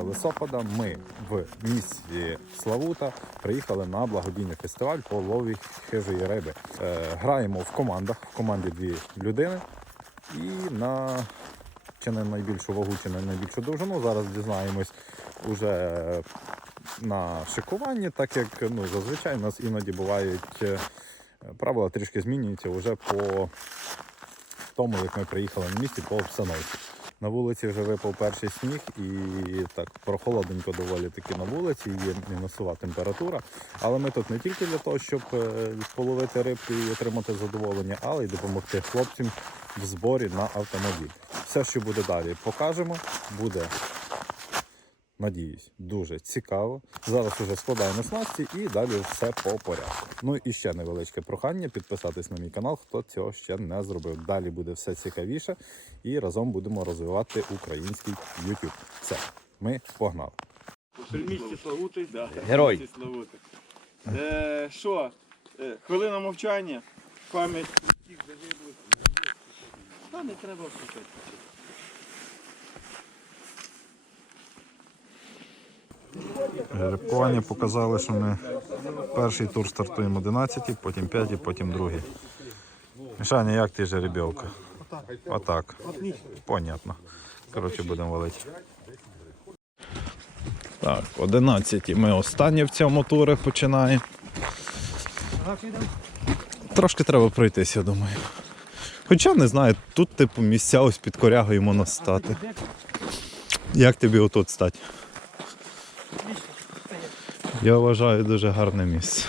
листопада. Ми в місті Славута приїхали на благодійний фестиваль по лові хижої риби. Е, граємо в командах. В команді дві людини. І на чи не найбільшу вагу, чи не найбільшу довжину. Зараз дізнаємось уже на шикуванні, так як ну, зазвичай у нас іноді бувають е, правила трішки змінюються вже по тому, як ми приїхали на місці по обстановці. На вулиці вже випав перший сніг і так прохолодненько доволі таки на вулиці, є мінусова температура. Але ми тут не тільки для того, щоб е, половити рибку і отримати задоволення, але й допомогти хлопцям в зборі на автомобіль. Все, що буде далі, покажемо. Буде, надіюсь, дуже цікаво. Зараз вже складаємо снасті і далі все по порядку. Ну і ще невеличке прохання підписатись на мій канал, хто цього ще не зробив. Далі буде все цікавіше і разом будемо розвивати український YouTube. Все, ми погнали. Місті Славути. Да. Герой. Славути. Е, Що? Е, хвилина мовчання. Пам'ять всіх загиблих. Та не треба вступати. Рибкування показали, що ми перший тур стартуємо 11, потім 5, потім другий. Мішаня, як ти жеребьовка? Отак. Понятно. Коротше, будемо валити. Так, 11 ми останні в цьому турі починаємо. Трошки треба пройтись, я думаю. Хоча не знаю, тут типу місця ось під корягою можна стати. Як тобі отут стати? Я вважаю дуже гарне місце.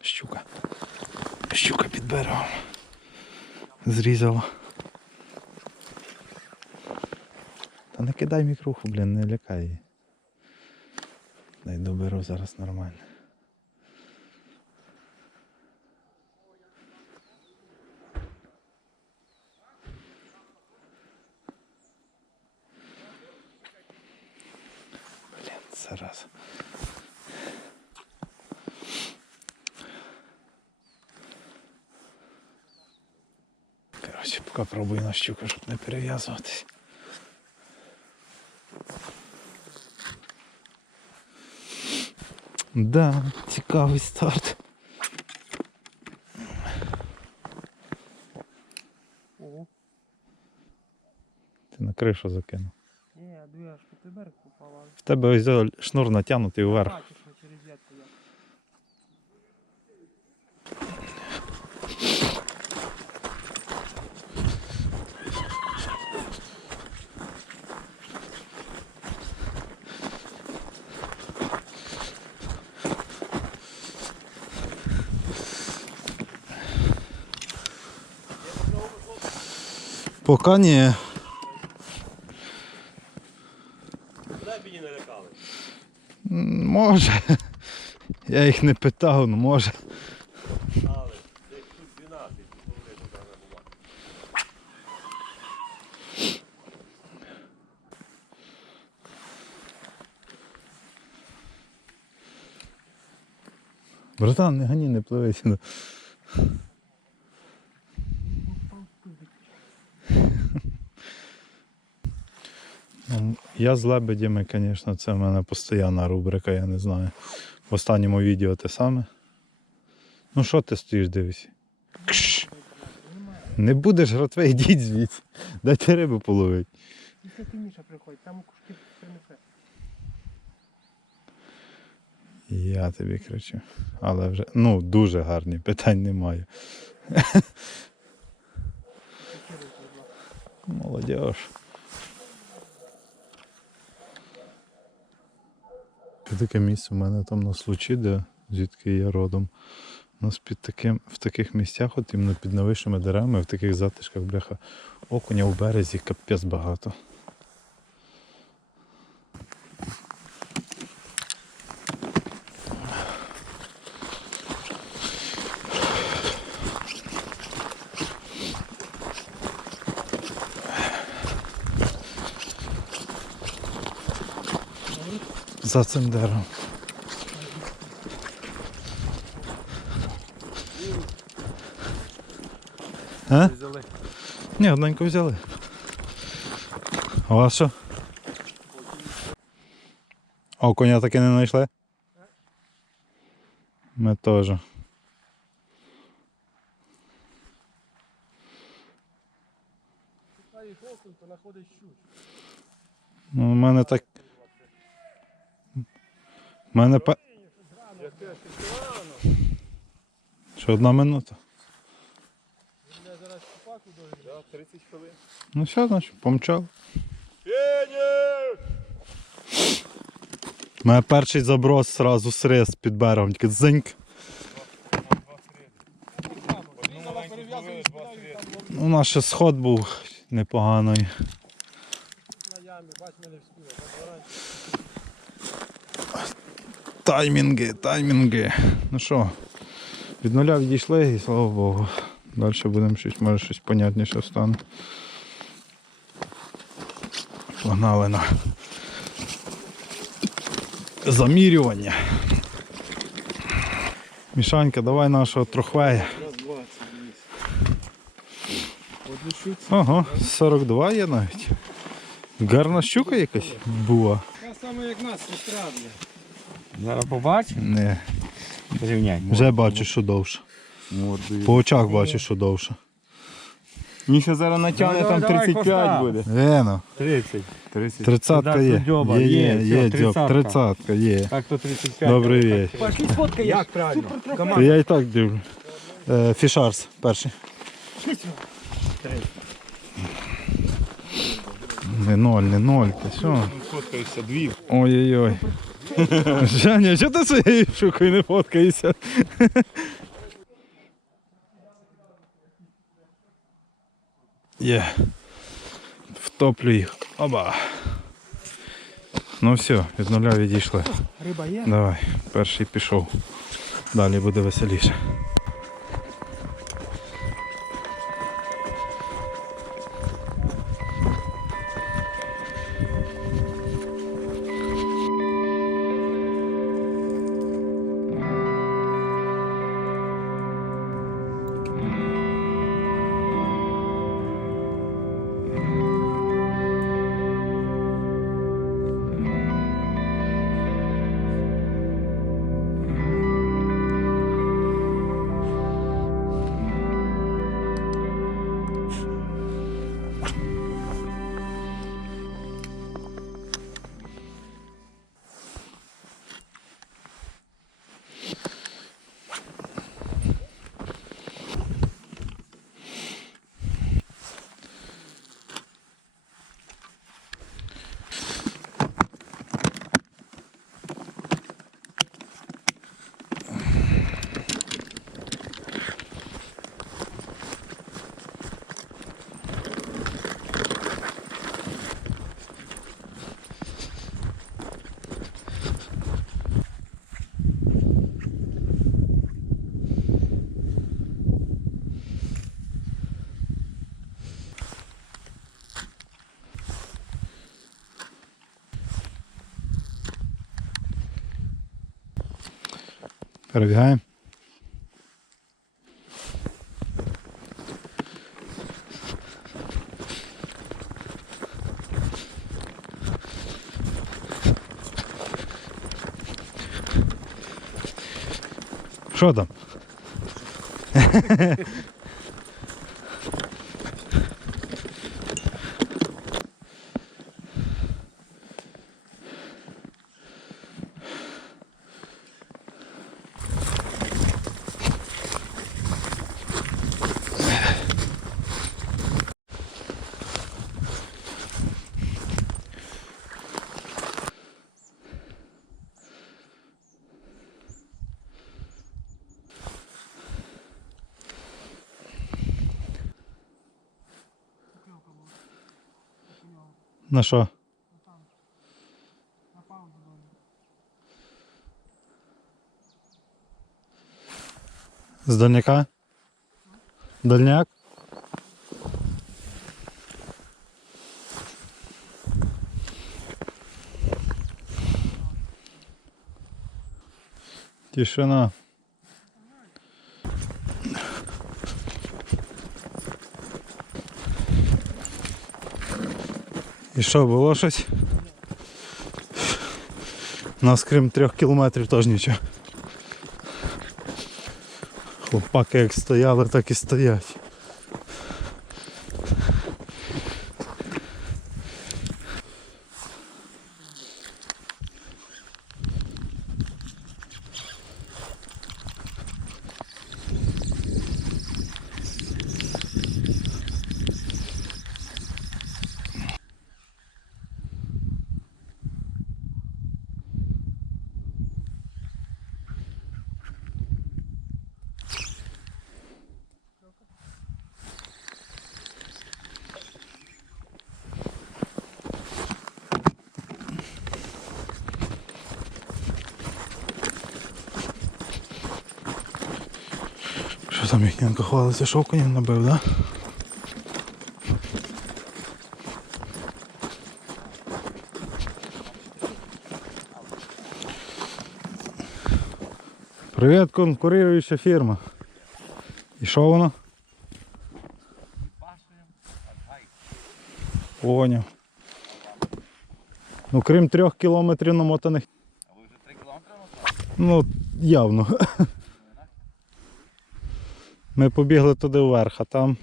Щука. Щука під берегом. Зрізала. Та не кидай мікруху, блін, не лякай її. Дай доберу зараз нормально. Блін, зараз. Коротше, поки пробую на щуку, щоб не перев'язуватись. Да, цікавий старт. Ти на кришу закинув. Ні, дві аж по берег попала. В тебе ось шнур натягнутий вверх. Поки ні. М, Може. Я їх не питав, ну може. Братан, не гони, не пливи сюди. Ну, Я з лебедями, звісно, це в мене постійна рубрика, я не знаю. В останньому відео те саме. Ну що ти стоїш, дивишся? Кш! Не будеш гратве, йдіть звідси. Дайте рибу половити. Після фініша приходь, там у кушки принесе. Я тобі кричу. Але вже, ну, дуже гарні, питань немає. Молодіж. Це таке місце в мене там на случі, де звідки я родом. У нас під таким, в таких місцях, от іменно під навищими деревами, в таких затишках, бляха, окуня в березі капець багато. За цим деревом. А? Ні, одненько взяли. А що? А коня таки не знайшли? Ми теж. Ну, у мене так. Мене па... Ще одна минута. Я зараз купаку дойду. 30 хвилин. Ну все, значить, помчав. Мене перший заброс сразу срез під берегом, тільки дзиньк. У нас ще сход був непоганий. На ямі, бач мене Таймінги, таймінги. Ну що, від нуля відійшли і слава Богу. Далі будемо щось, може щось понятніше стане. Погнали на замірювання. Мішанька, давай нашого трохвея. Раз 20 Одну щуці. Ага, 42 є навіть. Гарна щука якась була. Така сама, як нас, сестра. Зараз побач. Не, Порівняй. вже бачу, що довше. По очах бачу, що довше. Міша зараз натягне там 35 буде. Віно. 30. 30. Тридцатка є. Є, є, Є, є, все, дзьоб. тридцатка. Тридцатка є. Так, то 35. Добрий вечір. Пошли фоткаєш. Як правильно? Та Я і так дивлю. Е, Фішарс перший. Не ноль, не ноль, ти що? Фоткаєшся дві. Ой-ой-ой. Женя, чого ти своєю шукою не фоткаєшся? Є. Втоплю їх. Оба. Ну все, від нуля відійшли. Риба є? Давай, перший пішов. Далі буде веселіше. Перебігаємо. Що там? На що? З дальняка? Дальняк? Тишина. Що, було щось? Нас крім трьох кілометрів теж нічого. Хлопаки як стояли, так і стоять. Що там Міхненко хвалиться, що конів набив, да? Привіт, конкуруюча фірма. І що воно? Поняв. Ну, крім трьох кілометрів намотаних. А ви вже три кілометри? Ну, явно. Ми побігли туди вверх, а там.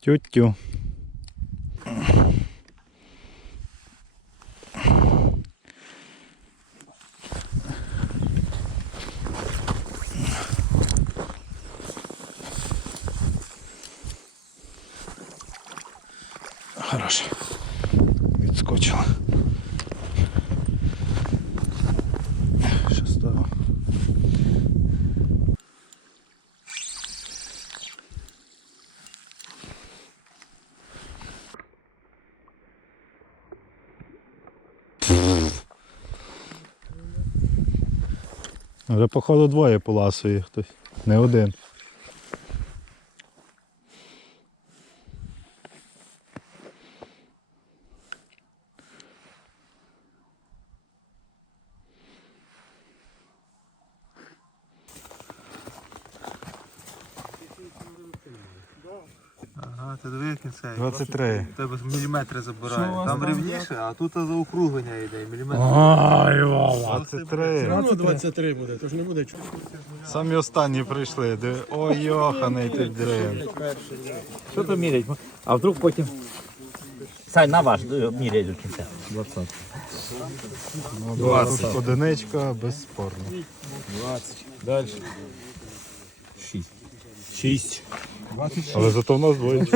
Тю-тю. Вже походу двоє поласує хтось. Не один. Цей. 23. У тебе міліметри забирає. Там рівніше, а тут заокруглення йде, міліметри. Ай, 23. Рано 23 буде, тож не буде чого. Самі останні прийшли. Диви- Ой, йоханий ти дрин. Що то мірять? А вдруг потім. Сань, на ваш е, міряй до кінця. 20. Одиничка, безспорно. Але зато в нас двоє.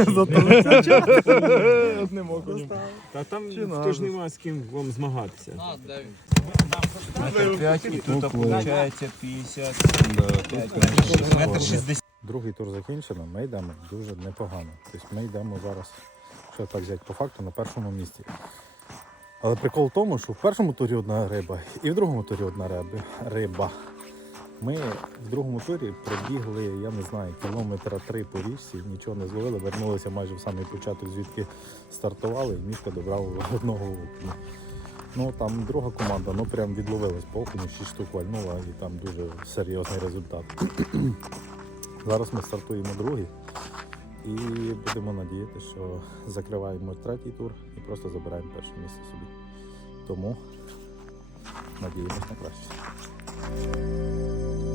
Та там хто ж нема з ким вам змагатися. і тут виходить 50. Метр 60. Другий тур закінчено, ми йдемо дуже непогано. Тобто ми йдемо зараз, що так взяти по факту, на першому місці. Але прикол в тому, що в першому турі одна риба і в другому турі одна риба. Ми в другому турі пробігли, я не знаю, кілометра три по річці, нічого не зловили, вернулися майже в самий початок, звідки стартували, і мішка добрав одного окуня. Ну там друга команда, ну прям відловилась по окуню, 6 штук вальнула і там дуже серйозний результат. Зараз ми стартуємо другий і будемо надіяти, що закриваємо третій тур і просто забираємо перше місце собі. Тому надіємось на краще. あ。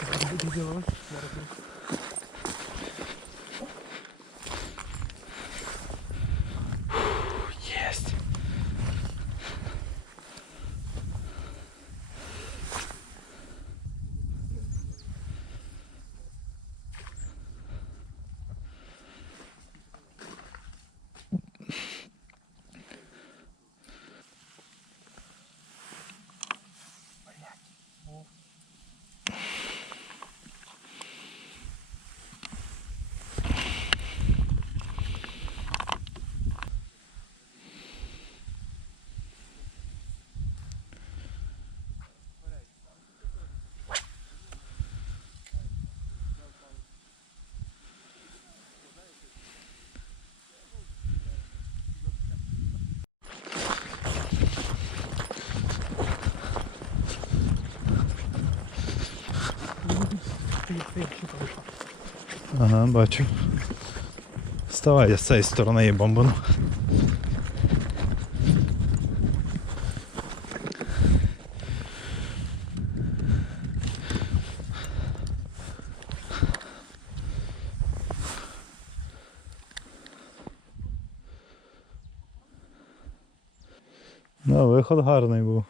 Thank you. Ага, бачу. Вставай, я з цієї сторони її бомбану. Ну, виход гарний був.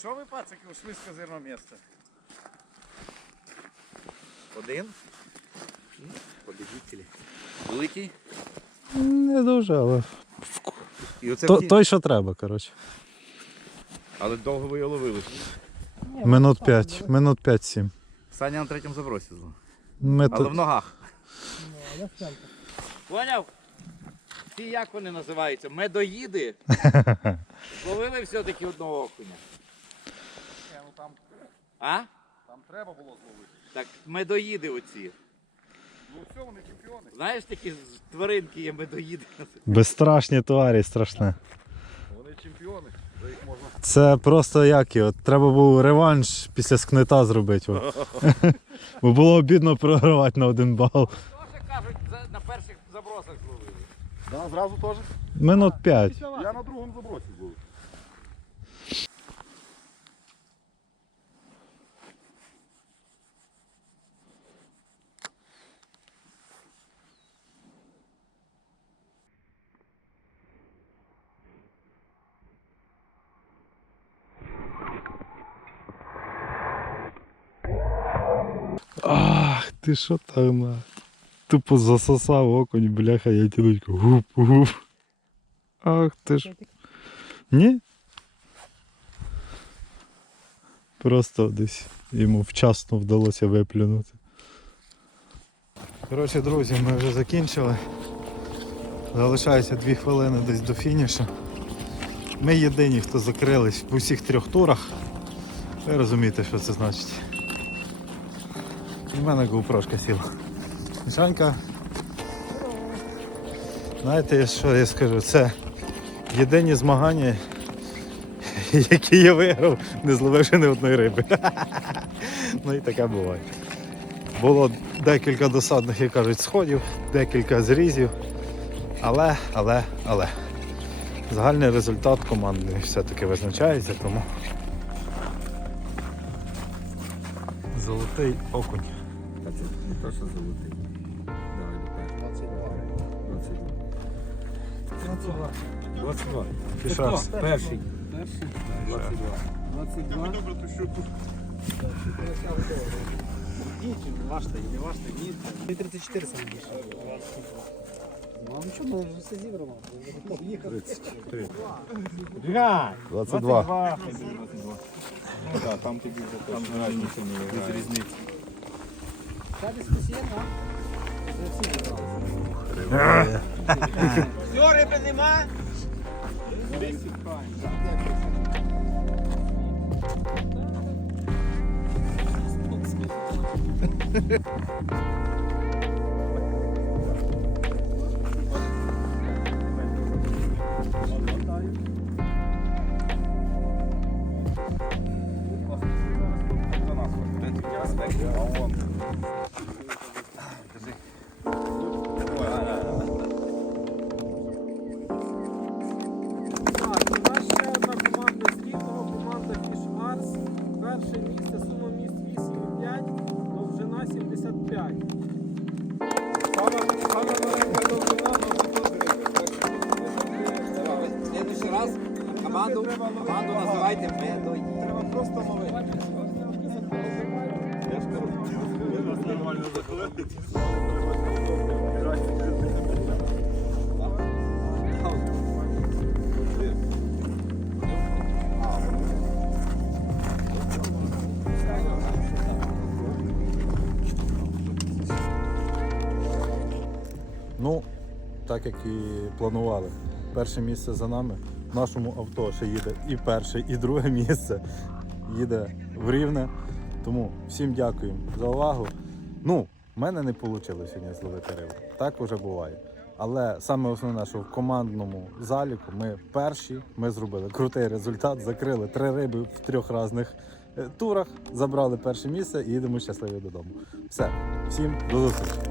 Що ви, пацики, ушли з козирного міста? Один. Победителі. Великий. Не дуже, але. І оце То, той, що треба, коротше. Але довго ви його ловили. Минут 5, минут 5-7. Саня на третьому забросі зло. Ми Але в ногах. Поняв? Ті як вони називаються? Медоїди. Зловили все-таки одного окуня. А? Там треба було зловити. Так, медоїди оці. Ну все, вони чемпіони. Знаєш, такі з- тваринки є медоїди. Безстрашні тварі, страшне. Вони чемпіони. За їх можна. Це просто як його. Треба був реванш після скнета зробити. о. Бо було обідно програвати на один бал. Тоже кажуть, за- на перших забросах зловили. Да, зразу теж. Минут 5. Я на другому забросі зловив. Ах, ти що там? Тупо засосав окунь, бляха, я тянуть гуп, гуп. Ах ти ж. Ні? Просто десь йому вчасно вдалося виплюнути. Коротше, друзі, ми вже закінчили. Залишається дві хвилини десь до фінішу. Ми єдині, хто закрились в усіх трьох турах. Ви розумієте, що це значить. У мене GoPro сіла. Мішанька. Знаєте, що я скажу? Це єдині змагання, які я виграв, не зловивши ні одної риби. Ну і таке буває. Було декілька досадних, як кажуть, сходів, декілька зрізів. Але, але, але. Загальний результат командний все-таки визначається, тому. Золотий окунь. То, що золотий. Давай, 22. 22. Перший. Важте, не важте, ні. 34 саме більше. Ну, а нічого, ми все зібрано. Їхали. 22. Ну так, там тобі вже там разниці не без різниці. Та дискусія, а? Це всі зібралися. Все, риби нема? Так, Ну, так як і планували. Перше місце за нами. В нашому авто ще їде і перше, і друге місце. Їде в рівне. Тому всім дякуємо за увагу. Ну, в мене не вийшло сьогодні зловити рибу. Так вже буває. Але саме основне, що в командному заліку ми перші, ми зробили крутий результат, закрили три риби в трьох різних е, турах, забрали перше місце і їдемо щасливі додому. Все, всім до зустрічі.